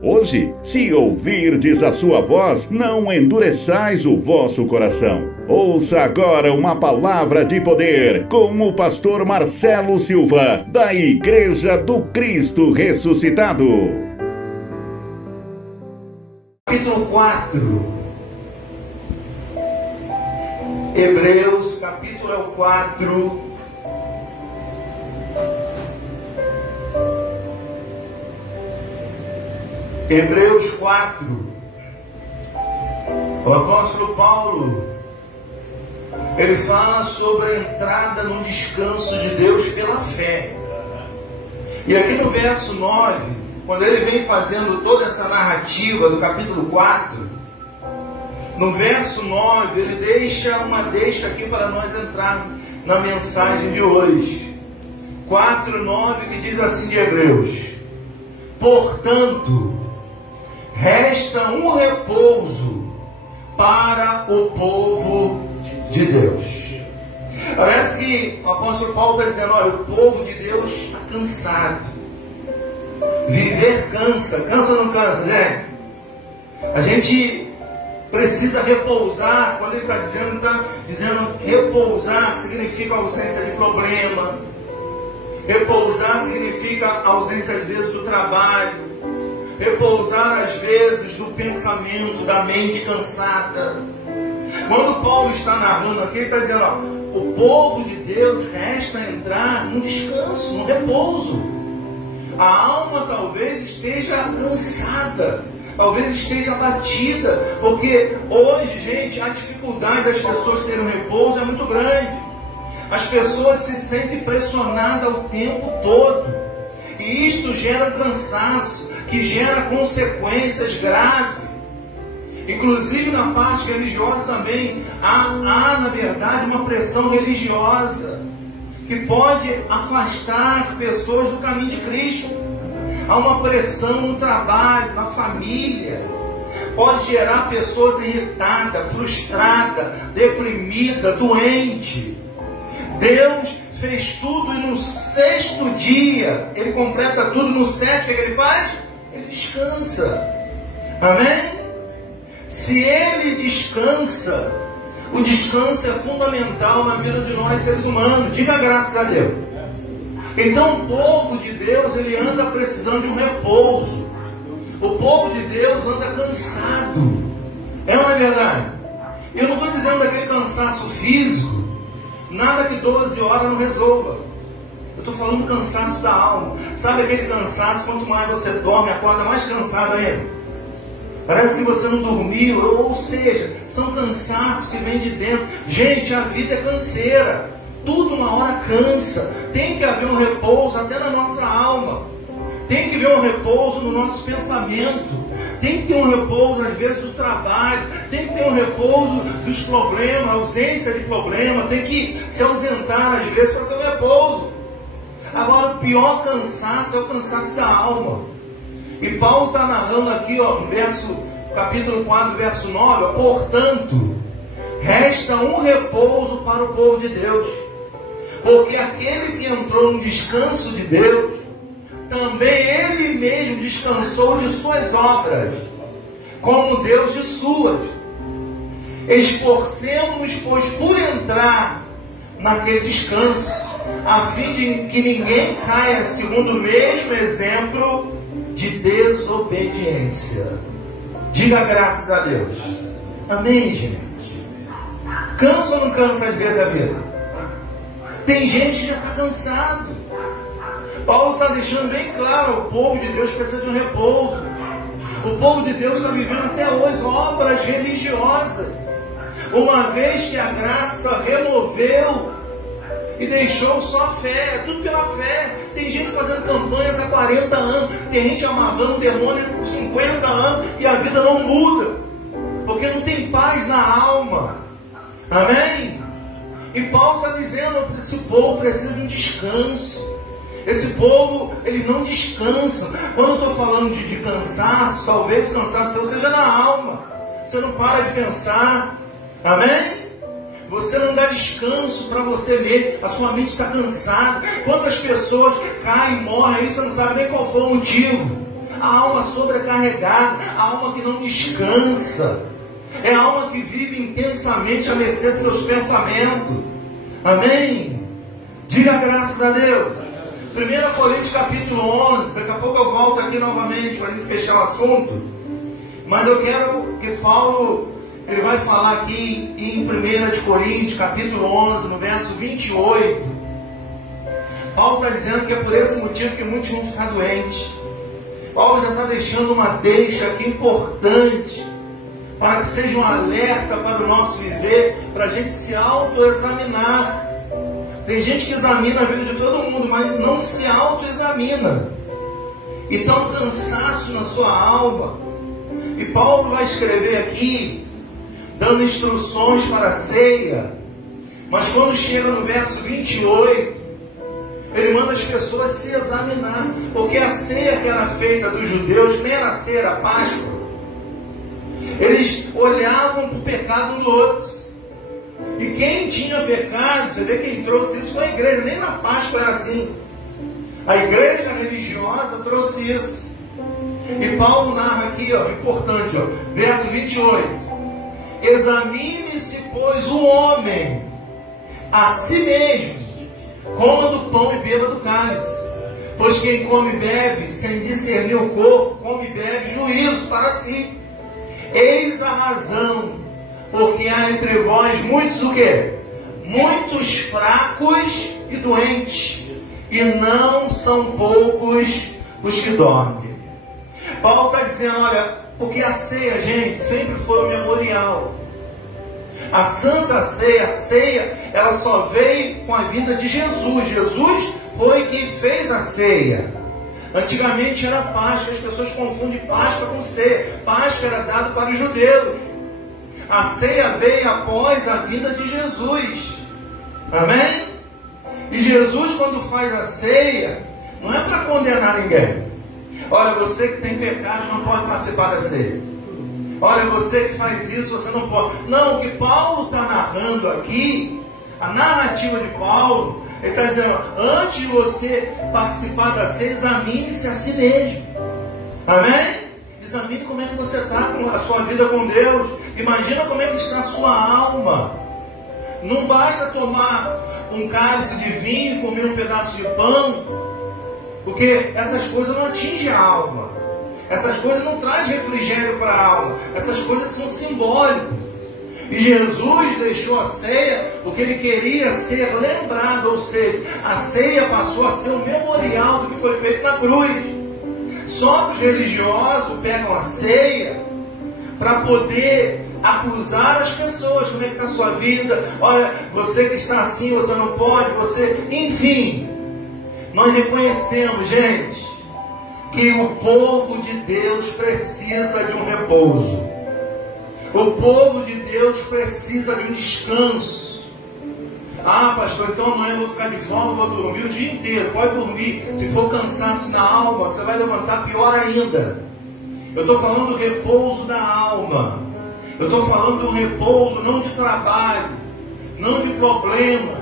Hoje, se ouvirdes a sua voz, não endureçais o vosso coração. Ouça agora uma palavra de poder com o pastor Marcelo Silva, da Igreja do Cristo Ressuscitado. Capítulo 4. Hebreus, capítulo 4. Hebreus 4. O apóstolo Paulo, ele fala sobre a entrada no descanso de Deus pela fé. E aqui no verso 9, quando ele vem fazendo toda essa narrativa do capítulo 4, no verso 9, ele deixa uma deixa aqui para nós entrarmos na mensagem de hoje. 4:9, que diz assim de Hebreus: portanto, resta um repouso para o povo de Deus. Parece que o apóstolo Paulo está dizendo: olha, o povo de Deus está cansado. Viver cansa. Cansa ou não cansa, né? A gente precisa repousar. Quando ele está dizendo repousar, significa ausência de problema. Repousar significa ausência, às vezes, do trabalho. Repousar, às vezes, do pensamento, da mente cansada. Quando Paulo está narrando aqui, ele está dizendo: ó, o povo de Deus resta entrar num descanso, num repouso. A alma talvez esteja cansada, talvez esteja abatida, porque hoje, gente, a dificuldade das pessoas terem um repouso é muito grande. As pessoas se sentem pressionadas o tempo todo, e isto gera um cansaço, que gera consequências graves. Inclusive na parte religiosa também há na verdade uma pressão religiosa que pode afastar pessoas do caminho de Cristo. Há uma pressão no trabalho, na família, pode gerar pessoas irritadas, frustradas, deprimidas, doentes. Deus fez tudo e no sexto dia ele completa tudo. No sétimo, o que ele faz? Ele descansa. Amém? Se ele descansa, o descanso é fundamental na vida de nós seres humanos. Diga graças a Deus. Então o povo de Deus, ele anda precisando de um repouso. O povo de Deus anda cansado. É ou não é verdade? Eu não estou dizendo daquele cansaço físico, nada que 12 horas não resolva. Eu estou falando do cansaço da alma. Sabe aquele cansaço, quanto mais você dorme, acorda mais cansado ainda. Parece que você não dormiu, ou seja, são cansaços que vêm de dentro. Gente, a vida é canseira. Tudo uma hora cansa. Tem que haver um repouso até na nossa alma. Tem que haver um repouso no nosso pensamento. Tem que ter um repouso, às vezes, do trabalho. Tem que ter um repouso dos problemas, ausência de problema. Tem que se ausentar, às vezes, para ter um repouso. Agora, o pior cansaço é o cansaço da alma. E Paulo está narrando aqui, ó, no capítulo 4, verso 9, ó, portanto, resta um repouso para o povo de Deus. Porque aquele que entrou no descanso de Deus, também ele mesmo descansou de suas obras, como Deus de suas. Esforcemos-nos, pois, por entrar naquele descanso, a fim de que ninguém caia segundo o mesmo exemplo de desobediência. Diga graças a Deus. Amém, gente? Cansa ou não cansa às vezes a vida? Tem gente que já está cansado. Paulo está deixando bem claro: o povo de Deus precisa de um repouso. O povo de Deus está vivendo até hoje obras religiosas, uma vez que a graça removeu e deixou só a fé. Tudo pela fé. Tem gente fazendo campanhas há 40 anos, tem gente amarrando um demônio por 50 anos e a vida não muda, porque não tem paz na alma. Amém? E Paulo está dizendo que esse povo precisa de um descanso. Esse povo, ele não descansa. Quando eu estou falando de cansaço, talvez o cansaço seu seja na alma. Você não para de pensar. Amém? Você não dá descanso para você mesmo. A sua mente está cansada. Quantas pessoas caem e morrem aí, você não sabe nem qual foi o motivo. a alma sobrecarregada, a alma que não descansa, é a alma que vive intensamente à mercê de seus pensamentos. Amém? Diga graças a Deus. 1 Coríntios capítulo 11, daqui a pouco eu volto aqui novamente para a gente fechar o assunto, mas eu quero que Paulo, ele vai falar aqui em 1 Coríntios capítulo 11, no verso 28, Paulo está dizendo que é por esse motivo que muitos vão ficar doentes. Paulo já está deixando uma deixa aqui importante, para que seja um alerta para o nosso viver, para a gente se autoexaminar. Tem gente que examina a vida de todo mundo, mas não se autoexamina. E está um cansaço na sua alma. E Paulo vai escrever aqui, dando instruções para a ceia. Mas quando chega no verso 28, ele manda as pessoas se examinar. Porque a ceia que era feita dos judeus, nem era a ceia, era a Páscoa. Eles olhavam para o pecado do outro. E quem tinha pecado, você vê que quem trouxe isso foi a igreja. Nem na Páscoa era assim. A igreja religiosa trouxe isso. E Paulo narra aqui, ó, importante, ó, verso 28. Examine-se, pois, o homem a si mesmo, coma do pão e beba do cálice. Pois quem come e bebe, sem discernir o corpo, come e bebe juízo para si. Eis a razão, porque há entre vós muitos o quê? Muitos fracos e doentes, e não são poucos os que dormem. Paulo está dizendo, olha, porque a ceia, gente, sempre foi o memorial. A Santa Ceia, a ceia, ela só veio com a vinda de Jesus. Jesus foi quem fez a ceia. Antigamente era Páscoa, as pessoas confundem Páscoa com ceia. Páscoa era dado para os judeus. A ceia veio após a vinda de Jesus. Amém? E Jesus, quando faz a ceia, não é para condenar ninguém. Olha, você que tem pecado não pode participar da ceia. Olha, você que faz isso, você não pode. Não, o que Paulo está narrando aqui, a narrativa de Paulo, ele está dizendo, antes de você participar da ceia, examine-se a si mesmo. Amém? Examine como é que você está com a sua vida com Deus. Imagina como é que está a sua alma. Não basta tomar um cálice de vinho e comer um pedaço de pão, porque essas coisas não atingem a alma. Essas coisas não trazem refrigério para a alma. Essas coisas são simbólicas. E Jesus deixou a ceia porque ele queria ser lembrado, ou seja, a ceia passou a ser um memorial do que foi feito na cruz. Só que os religiosos pegam a ceia para poder acusar as pessoas. Como é que está a sua vida? Olha, você que está assim, você não pode, você... Enfim, nós reconhecemos, gente, que o povo de Deus precisa de um repouso. O povo de Deus precisa de um descanso. Ah, pastor, então amanhã eu vou ficar de folga, vou dormir o dia inteiro. Pode dormir. Se for cansaço na alma, você vai levantar pior ainda. Eu estou falando do repouso da alma. Eu estou falando do repouso não de trabalho, não de problema,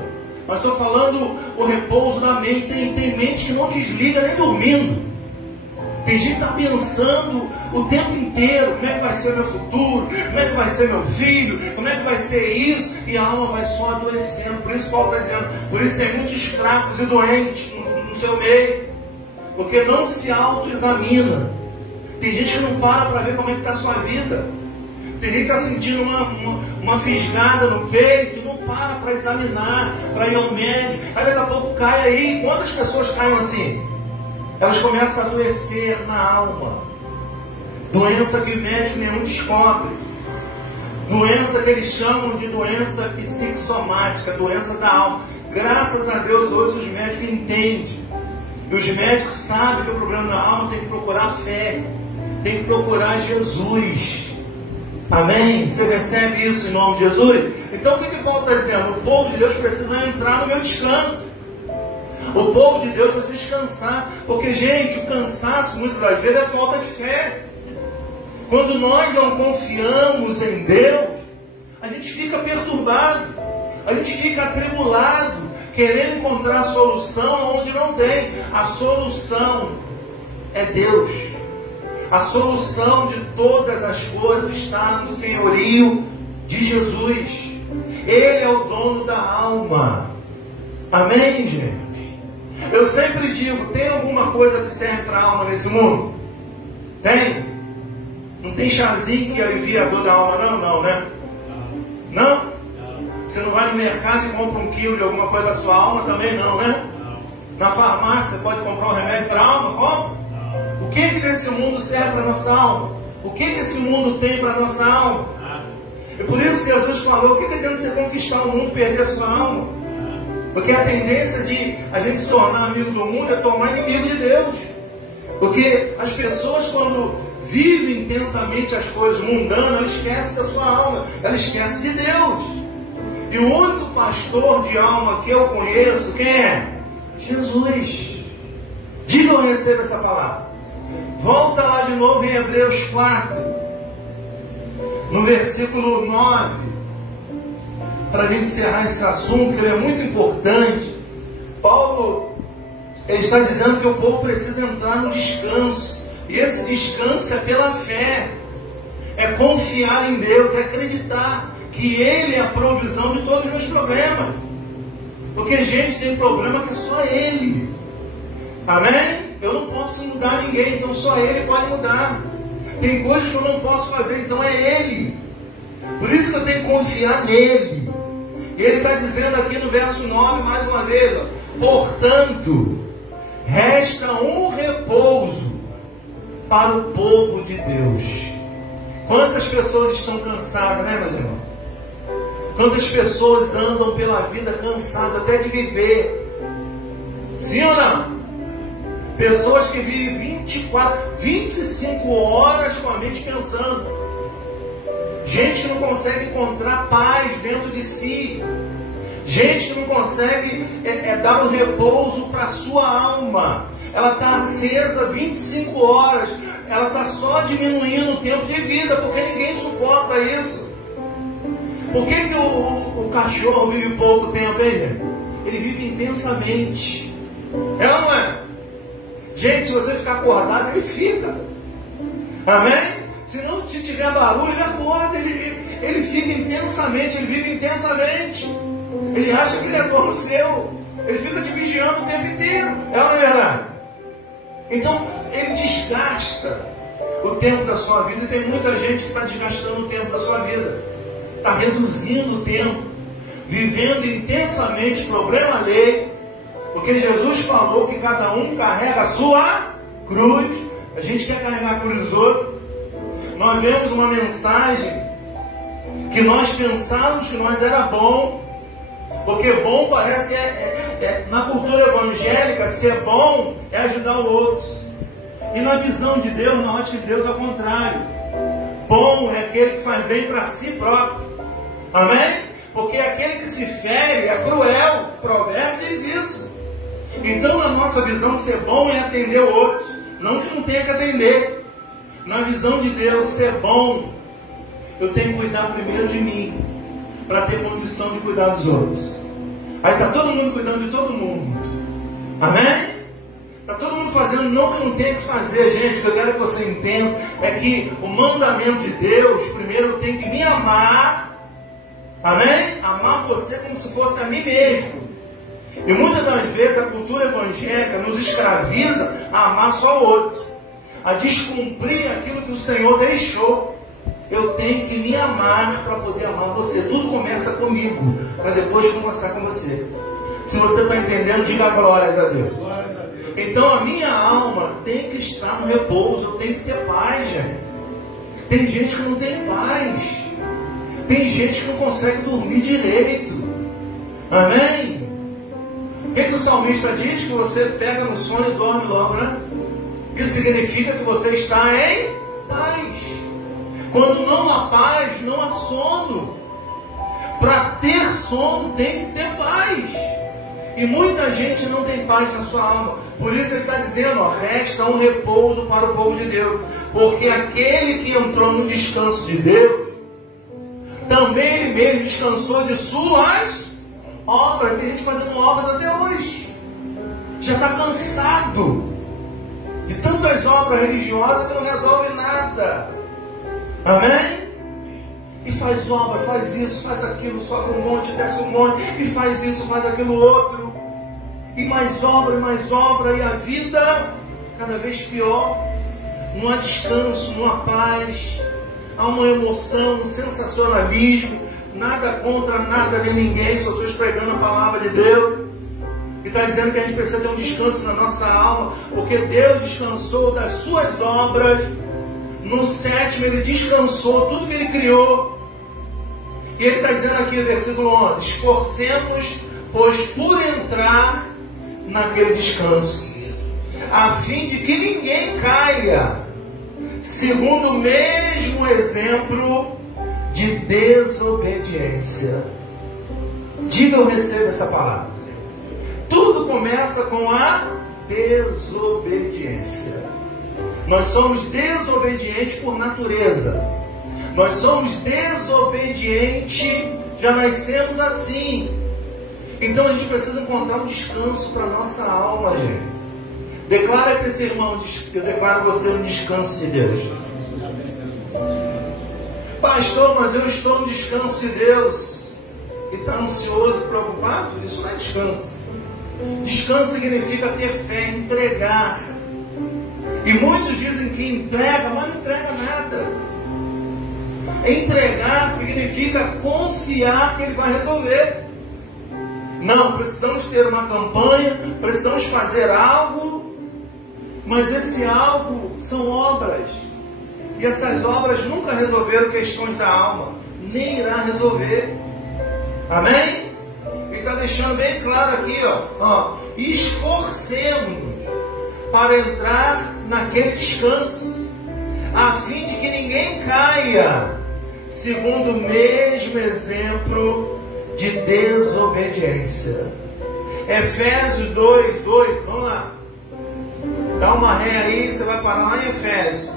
mas estou falando o repouso da mente. Tem mente que não desliga nem dormindo. Tem gente que está pensando o tempo inteiro, como é que vai ser meu futuro, como é que vai ser meu filho, como é que vai ser isso, e a alma vai só adoecendo. Por isso Paulo está dizendo, por isso tem muitos fracos e doentes no seu meio, porque não se autoexamina. Tem gente que não para ver como é que está a sua vida. Tem gente que está sentindo uma fisgada no peito, não para examinar, para ir ao médico, aí daqui a pouco cai aí. Quantas pessoas caem assim? Elas começam a adoecer na alma. Doença que o médico nenhum descobre. Doença que eles chamam de doença psicossomática, doença da alma. Graças a Deus hoje os médicos entendem. E os médicos sabem que o problema da alma tem que procurar fé. Tem que procurar Jesus. Amém? Você recebe isso em nome de Jesus? Então o que Paulo está dizendo? O povo de Deus precisa entrar no meu descanso. O povo de Deus precisa descansar. Porque, gente, o cansaço muitas das vezes é falta de fé. Quando nós não confiamos em Deus, a gente fica perturbado, a gente fica atribulado, querendo encontrar a solução onde não tem. A solução é Deus. A solução de todas as coisas está no senhorio de Jesus. Ele é o dono da alma. Amém, gente? Eu sempre digo, tem alguma coisa que serve para a alma nesse mundo? Tem? Não tem chazinho que alivia a dor da alma não? Não, né? Não? Você não vai no mercado e compra 1 quilo de alguma coisa da sua alma também não, né? Na farmácia pode comprar um remédio para a alma? Compra? O que nesse mundo serve para a nossa alma? O que esse mundo tem para a nossa alma? E por isso Jesus falou, o que adianta você conquistar o mundo e perder a sua alma? Porque a tendência de a gente se tornar amigo do mundo é tornar inimigo de Deus. Porque as pessoas, quando vivem intensamente as coisas mundanas, elas esquecem da sua alma, elas esquecem de Deus. E o único pastor de alma que eu conheço, quem é? Jesus. Diga ou receba essa palavra. Volta lá de novo em Hebreus 4, no versículo 9, para a gente encerrar esse assunto, que ele é muito importante. Paulo, ele está dizendo que o povo precisa entrar no descanso. E esse descanso é pela fé. É confiar em Deus, é acreditar que Ele é a provisão de todos os meus problemas. Porque, gente, tem problema que é só Ele. Amém? Eu não posso mudar ninguém, então só Ele pode mudar. Tem coisas que eu não posso fazer, então é Ele. Por isso que eu tenho que confiar nele. E ele está dizendo aqui no verso 9, mais uma vez, ó, portanto, resta um repouso para o povo de Deus. Quantas pessoas estão cansadas, né, meus irmãos? Quantas pessoas andam pela vida cansadas até de viver? Sim ou não? Pessoas que vivem 25 horas com a mente pensando. Gente que não consegue encontrar paz dentro de si. Gente que não consegue dar um repouso para a sua alma. Ela está acesa 25 horas. Ela está só diminuindo o tempo de vida, porque ninguém suporta isso. Por que o cachorro vive pouco tempo, hein? Ele vive intensamente. É ou não é? Gente, se você ficar acordado, ele fica. Amém? Se tiver barulho, ele acorda. Ele fica intensamente, ele vive intensamente. Ele acha que ele é dono seu. Ele fica te vigiando o tempo inteiro. É ou não é verdade? Então, ele desgasta o tempo da sua vida. E tem muita gente que está desgastando o tempo da sua vida. Está reduzindo o tempo. Vivendo intensamente problema alheio. Porque Jesus falou que cada um carrega a sua cruz. A gente quer carregar a cruz dos outros. Nós vemos uma mensagem que nós pensávamos que nós era bom. Porque bom parece que na cultura evangélica, ser bom é ajudar o outro. E na visão de Deus, na ótica de Deus, é o contrário. Bom é aquele que faz bem para si próprio. Amém? Porque aquele que se fere é cruel. O provérbio diz isso. Então, na nossa visão, ser bom é atender o outro. Não que não tenha que atender. Na visão de Deus, ser bom, eu tenho que cuidar primeiro de mim, para ter condição de cuidar dos outros. Aí está todo mundo cuidando de todo mundo. Amém? Está todo mundo fazendo, não que não tenha que fazer, gente. O que eu quero que você entenda é que o mandamento de Deus, primeiro eu tenho que me amar. Amém? Amar você como se fosse a mim mesmo. E muitas das vezes a cultura evangélica nos escraviza a amar só o outro, a descumprir aquilo que o Senhor deixou. Eu tenho que me amar para poder amar você. Tudo começa comigo, para depois começar com você. Se você está entendendo, diga glórias a Deus. Então a minha alma tem que estar no repouso. Eu tenho que ter paz, gente. Tem gente que não tem paz. Tem gente que não consegue dormir direito. Amém? O que o salmista diz? Que você pega no sono e dorme logo, né? Isso significa que você está em paz. Quando não há paz, não há sono. Para ter sono tem que ter paz. E muita gente não tem paz na sua alma. Por isso ele está dizendo, ó, resta um repouso para o povo de Deus. Porque aquele que entrou no descanso de Deus, também ele mesmo descansou de suas obras. Tem gente fazendo obras até hoje. Já está cansado. de tantas obras religiosas que não resolve nada. Amém? E faz obra, faz isso, faz aquilo, sobe um monte, desce um monte, e faz isso, faz aquilo outro, e mais obra, e a vida cada vez pior. Não há descanso, não há paz, há uma emoção, um sensacionalismo, nada contra nada de ninguém, só estou pregando a palavra de Deus. E está dizendo que a gente precisa ter um descanso na nossa alma, porque Deus descansou das suas obras. No 7º Ele descansou tudo que Ele criou. E Ele está dizendo aqui no versículo 11: esforcemos, pois, por entrar naquele descanso, a fim de que ninguém caia, segundo o mesmo exemplo de desobediência. Diga, eu recebo essa palavra. Tudo começa com a desobediência. Nós somos desobedientes por natureza. Nós somos desobedientes, já nascemos assim. Então a gente precisa encontrar um descanso para a nossa alma, gente. Declara para esse irmão: eu declaro você no descanso de Deus. Pastor, mas eu estou no descanso de Deus. E está ansioso, preocupado? Isso não é descanso. Descanso significa ter fé, entregar. E muitos dizem que entrega, mas não entrega nada. Entregar significa confiar que Ele vai resolver. Não, precisamos ter uma campanha, precisamos fazer algo, mas esse algo são obras. E essas obras nunca resolveram questões da alma, nem irá resolver. Amém? Ele está deixando bem claro aqui, esforcemos para entrar naquele descanso, a fim de que ninguém caia, segundo o mesmo exemplo de desobediência. Efésios 2:8, vamos lá. Dá uma ré aí, você vai parar lá em Efésios.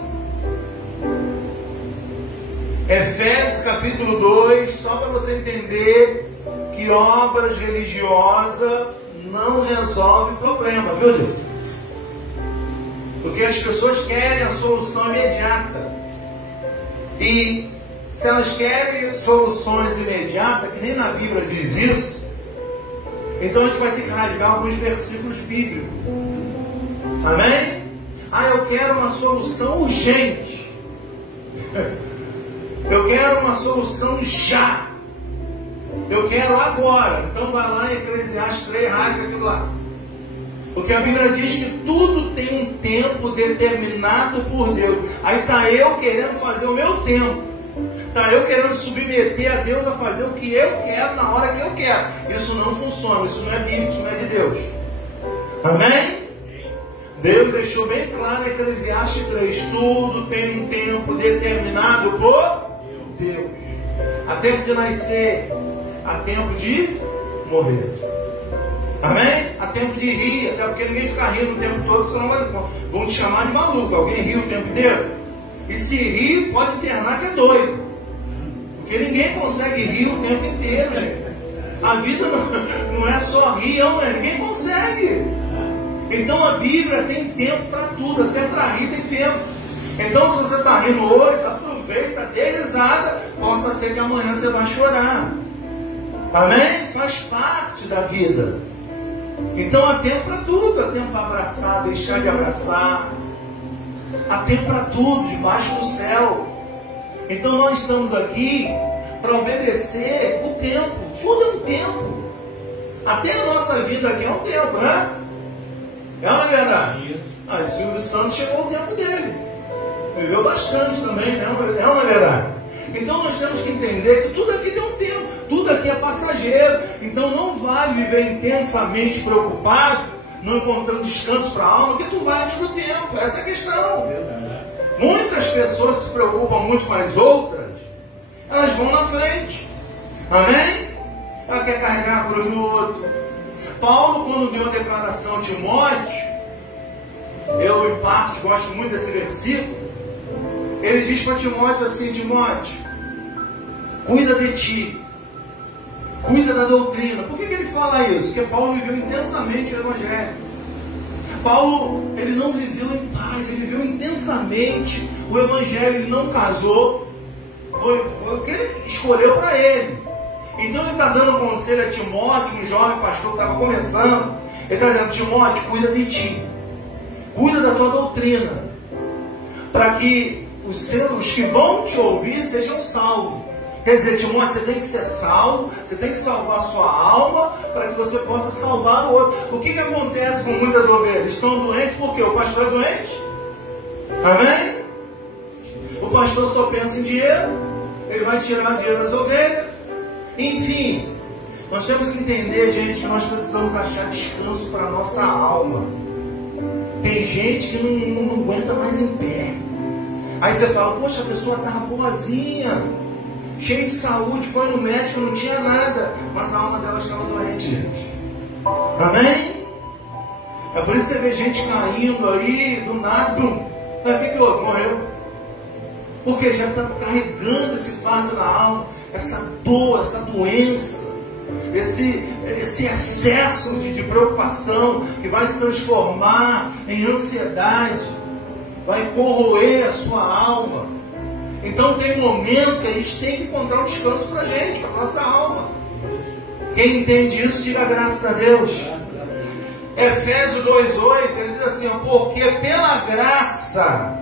Efésios capítulo 2, só para você entender que obras religiosas não resolvem problema, viu, Deus? Porque as pessoas querem a solução imediata. E se elas querem soluções imediatas, que nem na Bíblia diz isso, então a gente vai ter que rasgar alguns versículos bíblicos. Amém? Eu quero uma solução urgente. Eu quero uma solução já. Eu quero agora. Então vai lá em Eclesiastes 3, rasga aquilo lá. Porque a Bíblia diz que tudo tem um tempo determinado por Deus. Aí está eu querendo fazer o meu tempo. Está eu querendo submeter a Deus a fazer o que eu quero na hora que eu quero. Isso não funciona, isso não é bíblico, isso não é de Deus. Amém? Deus deixou bem claro em Eclesiastes 3: tudo tem um tempo determinado por Deus. Há tempo de nascer, há tempo de morrer. Amém? Há tempo de rir, até porque ninguém fica rindo o tempo todo, senão vão te chamar de maluco. Alguém ri o tempo inteiro? E se rir, pode internar que é doido. Porque ninguém consegue rir o tempo inteiro, gente. A vida não é só rir, não é? Ninguém consegue. Então a Bíblia tem tempo para tudo, até para rir tem tempo. Então se você está rindo hoje, aproveita, dê risada, possa ser que amanhã você vai chorar. Amém? Faz parte da vida. Então há tempo para tudo, há tempo para abraçar, deixar de abraçar. Há tempo para tudo, debaixo do céu. Então nós estamos aqui para obedecer o tempo. Tudo é um tempo. Até a nossa vida aqui é um tempo, né? É uma verdade? O Silvio Santos chegou o tempo dele. Viveu bastante também, né? É uma verdade? Então nós temos que entender que tudo aqui tem um tempo. Tudo aqui é passageiro. Então não vale viver intensamente preocupado, não encontrando descanso para a alma, que tu vai antes do tempo. Essa é a questão. Muitas pessoas se preocupam muito com as outras, elas vão na frente. Amém? Ela quer carregar a cruz do outro. Paulo, quando deu a declaração a Timóteo, eu em parte gosto muito desse versículo, ele diz para Timóteo assim: Timóteo, cuida de ti, cuida da doutrina. Por que ele fala isso? Porque Paulo viveu intensamente o Evangelho. Paulo, ele não viveu em paz, ele viveu intensamente o Evangelho, ele não casou, foi o que ele escolheu para ele. Então ele está dando um conselho a Timóteo, um jovem pastor que estava começando. Ele está dizendo: Timóteo, cuida de ti, cuida da tua doutrina, para que os que vão te ouvir sejam salvos. Quer dizer, Timóteo, você tem que ser salvo, você tem que salvar a sua alma, para que você possa salvar o outro. O que acontece com muitas ovelhas? Estão doentes porque o pastor é doente? Amém? O pastor só pensa em dinheiro, ele vai tirar o dinheiro das ovelhas. Enfim, nós temos que entender, gente, que nós precisamos achar descanso para a nossa alma. Tem gente que não aguenta mais em pé. Aí você fala: poxa, a pessoa estava boazinha, cheia de saúde, foi no médico, não tinha nada, mas a alma dela estava doente, gente. Amém? É por isso que você vê gente caindo aí, do nada, o que houve? Morreu. Porque já está carregando esse fardo na alma, essa dor, essa doença, esse excesso de preocupação que vai se transformar em ansiedade, vai corroer a sua alma. Então tem um momento que a gente tem que encontrar um descanso para a gente, para a nossa alma. Quem entende isso, diga graças a Deus. Efésios 2,8, ele diz assim: porque pela graça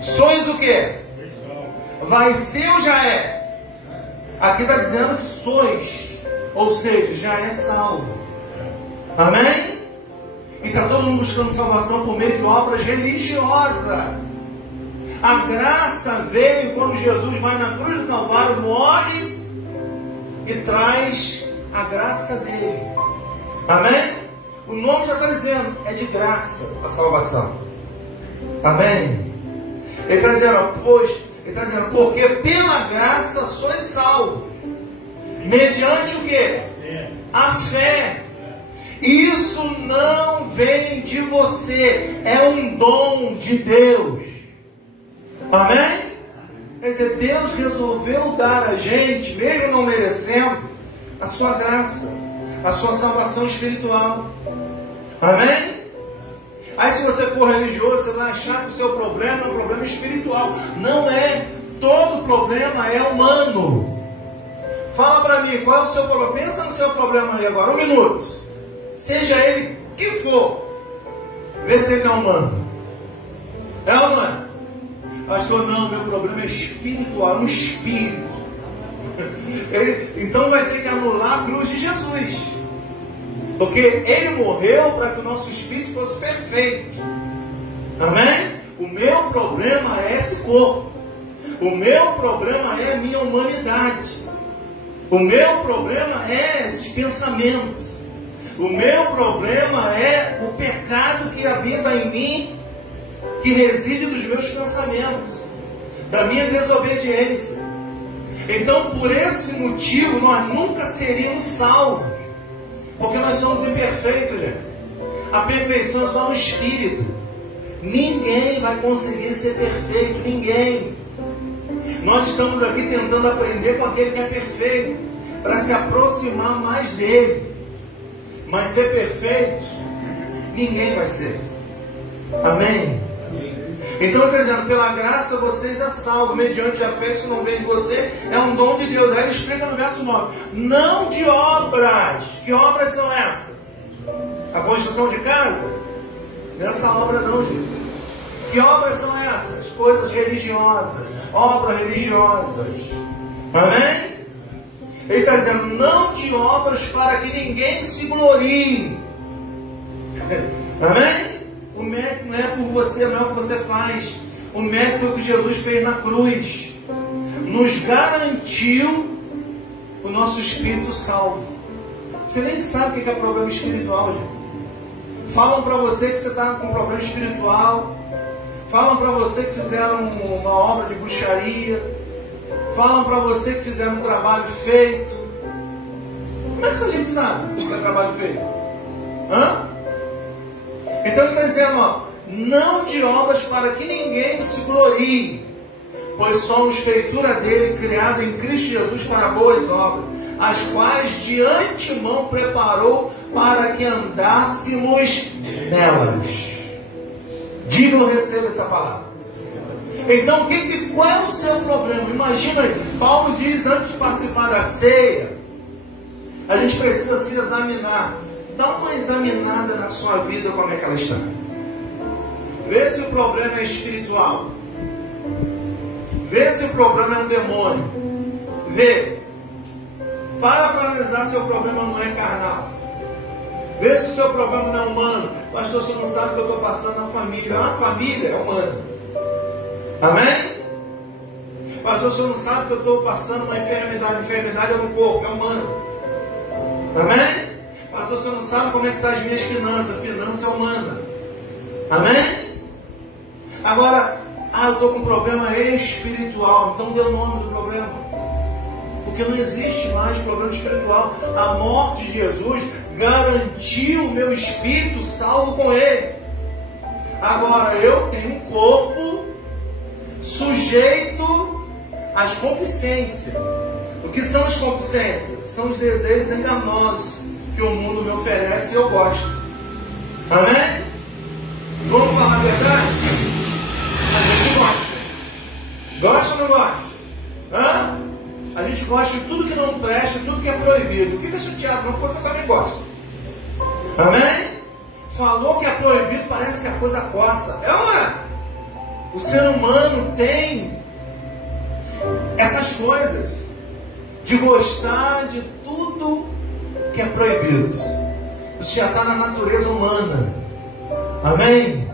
sois o quê? Vai ser ou já é? Aqui está dizendo que sois, ou seja, já é salvo. Amém? E está todo mundo buscando salvação por meio de obras religiosas. A graça veio quando Jesus vai na cruz do Calvário, morre e traz a graça dele. Amém? O nome já está dizendo, é de graça a salvação. Amém? Ele está dizendo, porque pela graça sois salvo. Mediante o quê? A fé. Isso não vem de você, é um dom de Deus. Amém? Quer dizer, Deus resolveu dar a gente, mesmo não merecendo, a sua graça, a sua salvação espiritual. Amém? Aí se você for religioso, você vai achar que o seu problema é um problema espiritual. Não é. Todo problema é humano. Fala para mim, qual é o seu problema? Pensa no seu problema aí agora, 1 minuto. Seja ele que for. Vê se ele é humano. É ou não é? Pastor, não, meu problema é espiritual, um espírito. Então vai ter que anular a cruz de Jesus. Porque ele morreu para que o nosso espírito fosse perfeito. Amém? O meu problema é esse corpo. O meu problema é a minha humanidade. O meu problema é esses pensamentos. O meu problema é o pecado que habita em mim, que reside nos meus pensamentos, da minha desobediência. Então, por esse motivo, nós nunca seríamos salvos, porque nós somos imperfeitos, gente. A perfeição é só no Espírito. Ninguém vai conseguir ser perfeito, ninguém. Nós estamos aqui tentando aprender com aquele que é perfeito, para se aproximar mais dele. Mas ser perfeito, ninguém vai ser. Amém? Então, quer dizer, pela graça vocês é salvo, mediante a fé, isso não vem de você, é um dom de Deus. Aí ele explica no verso 9, não de obras. Que obras são essas? A construção de casa? Dessa obra não, Jesus. Que obras são essas? Coisas religiosas, obras religiosas. Amém? Ele está dizendo, não de obras para que ninguém se glorie. Amém? O mérito não é por você, não é o que você faz. O mérito foi o que Jesus fez na cruz. Nos garantiu o nosso espírito salvo. Você nem sabe o que é problema espiritual, gente. Falam para você que você está com problema espiritual. Falam para você que fizeram uma obra de bruxaria. Falam para você que fizeram um trabalho feito. Como é que a gente sabe que é trabalho feito? Hã? Então ele está dizendo, ó, não de obras para que ninguém se glorie, pois somos feitura dele, criada em Cristo Jesus para boas obras, as quais de antemão preparou para que andássemos nelas. Diga ou receba essa palavra. Então, qual é o seu problema? Imagina aí, Paulo diz, antes de participar da ceia, a gente precisa se examinar. Dá uma examinada na sua vida, como é que ela está. Vê se o problema é espiritual. Vê se o problema é um demônio. Vê. Para analisar se o problema não é carnal. Vê se o seu problema não é humano. Pastor, você não sabe o que eu estou passando na família. A família é humana. Amém? Pastor, você não sabe que eu estou passando uma enfermidade. Enfermidade é no corpo, é humano. Amém? Pastor, você não sabe como é que estão as minhas finanças. Finança é humana. Amém? Agora, eu estou com um problema espiritual. Então dê o nome do problema. Porque não existe mais problema espiritual. A morte de Jesus garantiu o meu espírito salvo com Ele. Agora, eu tenho um corpo sujeito às concupiscências. O que são as concupiscências? São os desejos enganosos que o mundo me oferece e eu gosto. Amém? Vamos falar a verdade? A gente gosta. Gosta ou não gosta? Hã? A gente gosta de tudo que não presta, tudo que é proibido. Fica chateado, não, porque você também gosta. Amém? Falou que é proibido, parece que a coisa coça. É ou não é? O ser humano tem essas coisas de gostar de tudo que é proibido. Isso já está na natureza humana. Amém?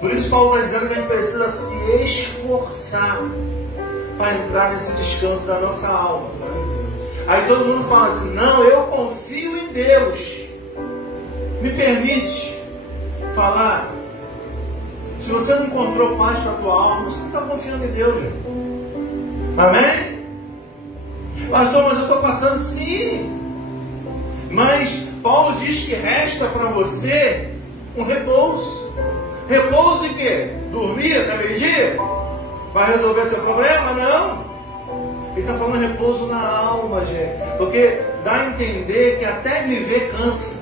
Por isso Paulo está dizendo que a gente precisa se esforçar para entrar nesse descanso da nossa alma. Aí todo mundo fala assim, não, eu confio em Deus. Me permite falar, se você não encontrou paz para a tua alma, você não está confiando em Deus, gente. Amém? Pastor, mas eu estou passando, sim. Mas Paulo diz que resta para você um repouso. Repouso em quê? Dormir até meio-dia? Vai resolver seu problema? Não. Ele está falando repouso na alma, gente. Porque dá a entender que até viver cansa.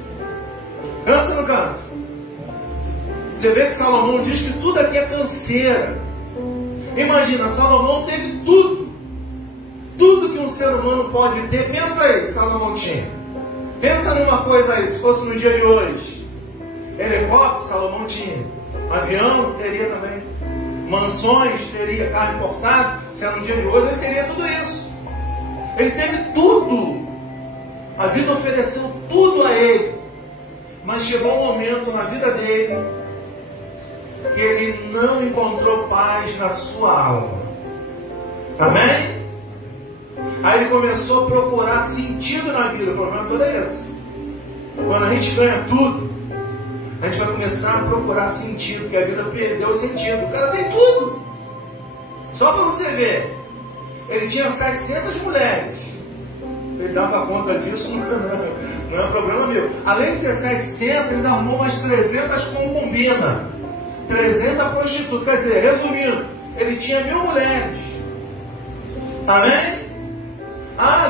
Cansa ou não cansa? Você vê que Salomão diz que tudo aqui é canseira. Imagina, Salomão teve tudo. Tudo que um ser humano pode ter. Pensa aí, Salomão tinha. Pensa numa coisa aí, se fosse no dia de hoje. Helicóptero, Salomão tinha. Avião, teria também. Mansões, teria. Carro importado, se era no dia de hoje, ele teria tudo isso. Ele teve tudo. A vida ofereceu tudo a ele. Mas chegou um momento na vida dele que ele não encontrou paz na sua alma. Amém? Aí ele começou a procurar sentido na vida. O problema todo é esse. Quando a gente ganha tudo, a gente vai começar a procurar sentido, porque a vida perdeu o sentido. O cara tem tudo. Só para você ver, ele tinha 700 mulheres. Se ele dava conta disso, não é problema meu. Além de ter 700, ele arrumou umas 300 concubinas, 300 prostitutas. Quer dizer, resumindo, ele tinha 1000 mulheres. Amém?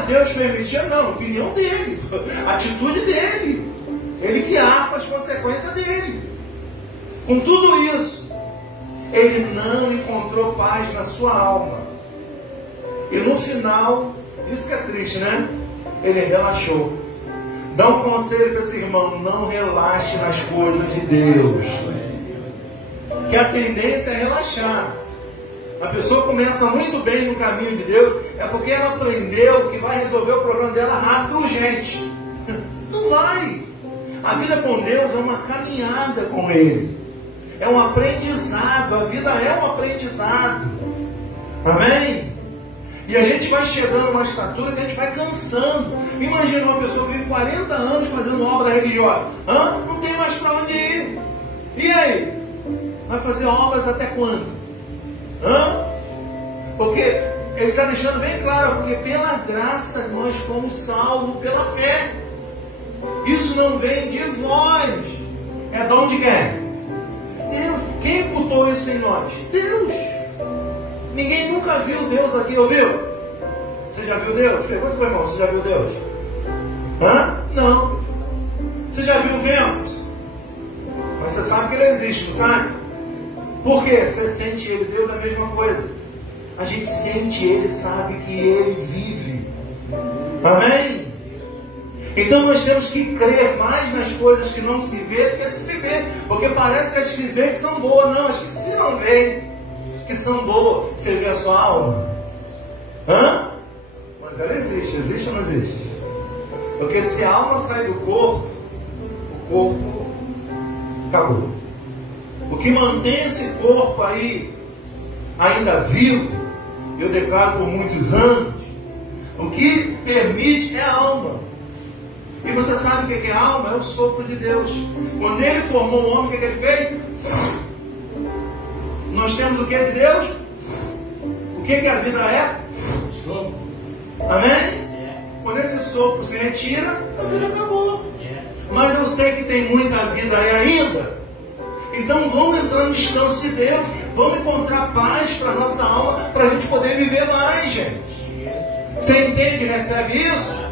Deus permitia? Não, opinião dele, atitude dele. Ele que arca as consequências dele. Com tudo isso, ele não encontrou paz na sua alma. E no final, isso que é triste, né? Ele relaxou. Dá um conselho para esse irmão: não relaxe nas coisas de Deus. Que a tendência é relaxar. A pessoa começa muito bem no caminho de Deus, é porque ela aprendeu que vai resolver o problema dela rápido e urgente. Não vai. A vida com Deus é uma caminhada com Ele. É um aprendizado. A vida é um aprendizado. Amém? E a gente vai chegando a uma estatura que a gente vai cansando. Imagina uma pessoa que vive 40 anos fazendo obra religiosa. Não tem mais para onde ir. E aí? Vai fazer obras até quando? Porque ele está deixando bem claro, porque pela graça nós fomos salvos pela fé. Isso não vem de vós. É de onde quer? Deus. Quem imputou isso em nós? Deus. Ninguém nunca viu Deus aqui, ouviu? Você já viu Deus? Pergunta para o irmão, você já viu Deus? Não. Você já viu o vento? Mas você sabe que ele existe, não sabe? Por quê? Você sente ele. Deus é a mesma coisa. A gente sente ele, sabe que ele vive. Amém? Então nós temos que crer mais nas coisas que não se vê do que as que se vê. Porque parece que as que se vê que são boas. Não, as que se não vê que são boas. Você vê a sua alma? Hã? Mas ela existe. Existe ou não existe? Porque se a alma sai do corpo, o corpo acabou. O que mantém esse corpo aí ainda vivo, eu declaro por muitos anos, o que permite é a alma. E você sabe o que é a alma? É o sopro de Deus. Quando ele formou o homem, o que ele fez? Nós temos o que de Deus? O que a vida é? Sopro. Amém? Quando esse sopro se retira, a vida acabou. Mas eu sei que tem muita vida aí ainda. Então vamos entrar no descanso de Deus. Vamos encontrar paz para a nossa alma, para a gente poder viver mais, gente. Você entende, recebe isso?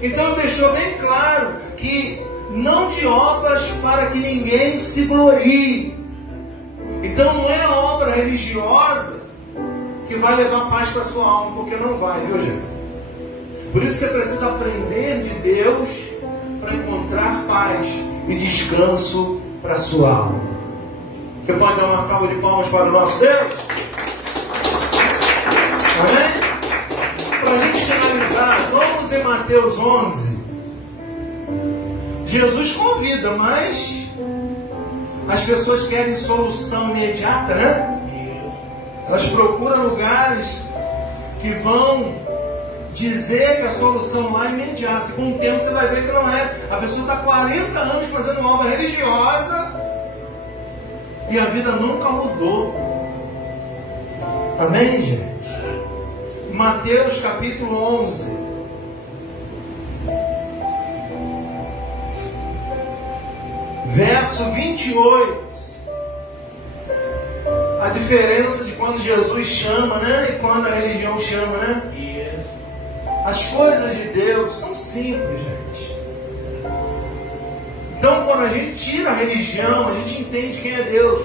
Então deixou bem claro que não de obras para que ninguém se glorie. Então não é a obra religiosa que vai levar paz para a sua alma, porque não vai, viu, gente? Por isso você precisa aprender de Deus para encontrar paz e descanso para a sua alma. Você pode dar uma salva de palmas para o nosso Deus? Amém? Para a gente finalizar, vamos em Mateus 11. Jesus convida, mas as pessoas querem solução imediata, né? Elas procuram lugares que vão dizer que a solução lá é imediata. E com o tempo você vai ver que não é. A pessoa está 40 anos fazendo uma obra religiosa e a vida nunca mudou. Amém, gente? Mateus capítulo 11. Verso 28. A diferença de quando Jesus chama, né? E quando a religião chama, né? As coisas de Deus são simples, gente. Então, quando a gente tira a religião, a gente entende quem é Deus.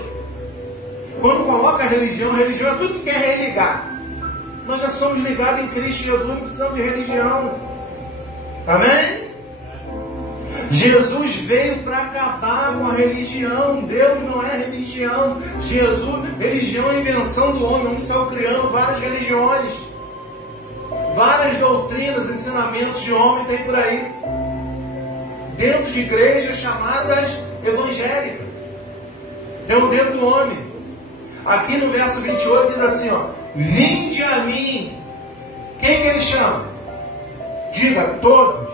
Quando coloca a religião é tudo que quer religar. Nós já somos ligados em Cristo Jesus, não precisamos de religião. Amém? Jesus veio para acabar com a religião. Deus não é religião. Religião é invenção do homem. O homem saiu criando várias religiões. Várias doutrinas, ensinamentos de homem tem por aí. Dentro de igrejas chamadas evangélicas. Dentro do homem. Aqui no verso 28 diz assim, ó. Vinde a mim. Quem que ele chama? Diga, todos.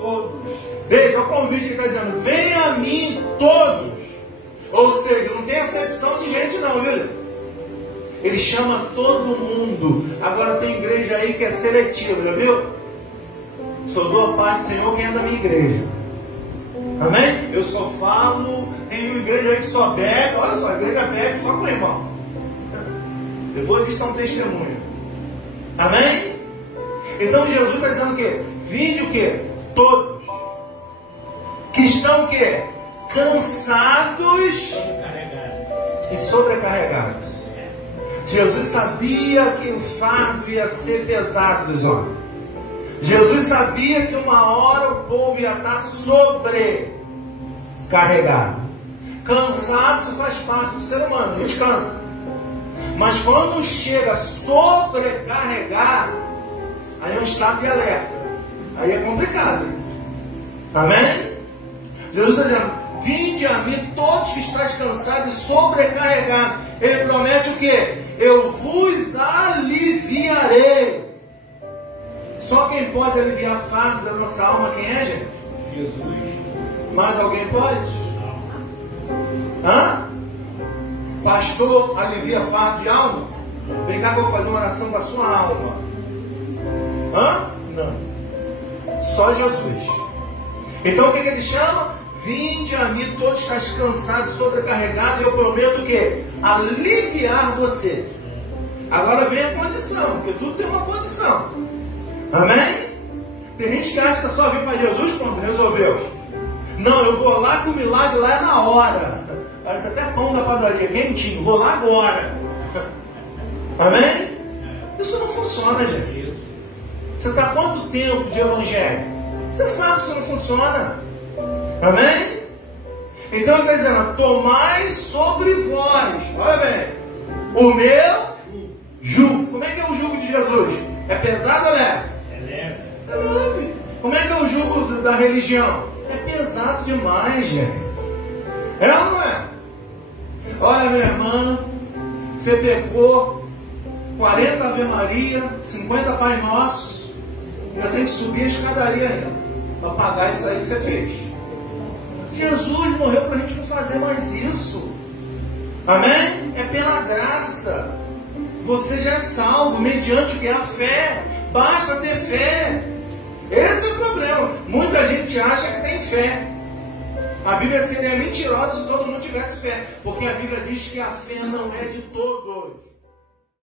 Todos. Veja o convite que ele está dizendo. Venha a mim todos. Ou seja, não tem acepção de gente não, viu? Ele chama todo mundo. Agora tem igreja aí que é seletiva, já viu? Só dou a paz do Senhor quem é da minha igreja. Amém? Eu só falo. Tem uma igreja aí que só bebe. Olha só, a igreja bebe só com o irmão. Depois disso é um testemunho. Amém? Então Jesus está dizendo o quê? Vinde o quê? Todos. Que estão o quê? Cansados e sobrecarregados. Jesus sabia que o fardo ia ser pesado dos homens. Jesus sabia que uma hora o povo ia estar sobrecarregado. Cansaço faz parte do ser humano, a gente cansa. Mas quando chega sobrecarregar, aí é um estado de alerta. Aí é complicado. Amém? Jesus está dizendo, vinde a mim todos que estáis cansados e sobrecarregados. Ele promete o quê? Eu vos aliviarei. Só quem pode aliviar a fardo da nossa alma, quem é, gente? Jesus. Mais alguém pode? Hã? Pastor, alivia fardo de alma? Vem cá que eu vou fazer uma oração para a sua alma. Hã? Não. Só Jesus. Então o que ele chama? Vinde a mim todos que estáis cansados, sobrecarregados, e eu prometo o quê? Aliviar você. Agora vem a condição, porque tudo tem uma condição. Amém? Tem gente que acha que é só vir para Jesus quando resolveu. Não, eu vou lá que o milagre lá é na hora. Parece até pão da padaria, quentinho. Vou lá agora. Amém? Isso não funciona, gente. Você está há quanto tempo de evangelho? Você sabe que isso não funciona. Amém? Então ele está dizendo, tomai sobre vós, olha bem, o meu jugo. Como é que é o jugo de Jesus? É pesado ou leve? É leve. Como é que é o jugo da religião? É pesado demais, gente. É ou não é? Olha, minha irmã, você pecou 40 Ave Maria, 50 Pai Nosso, ainda tem que subir a escadaria ainda, para pagar isso aí que você fez. Jesus morreu para a gente não fazer mais isso. Amém? É pela graça. Você já é salvo mediante o que? A fé. Basta ter fé. Esse é o problema. Muita gente acha que tem fé. A Bíblia seria mentirosa se todo mundo tivesse fé. Porque a Bíblia diz que a fé não é de todos.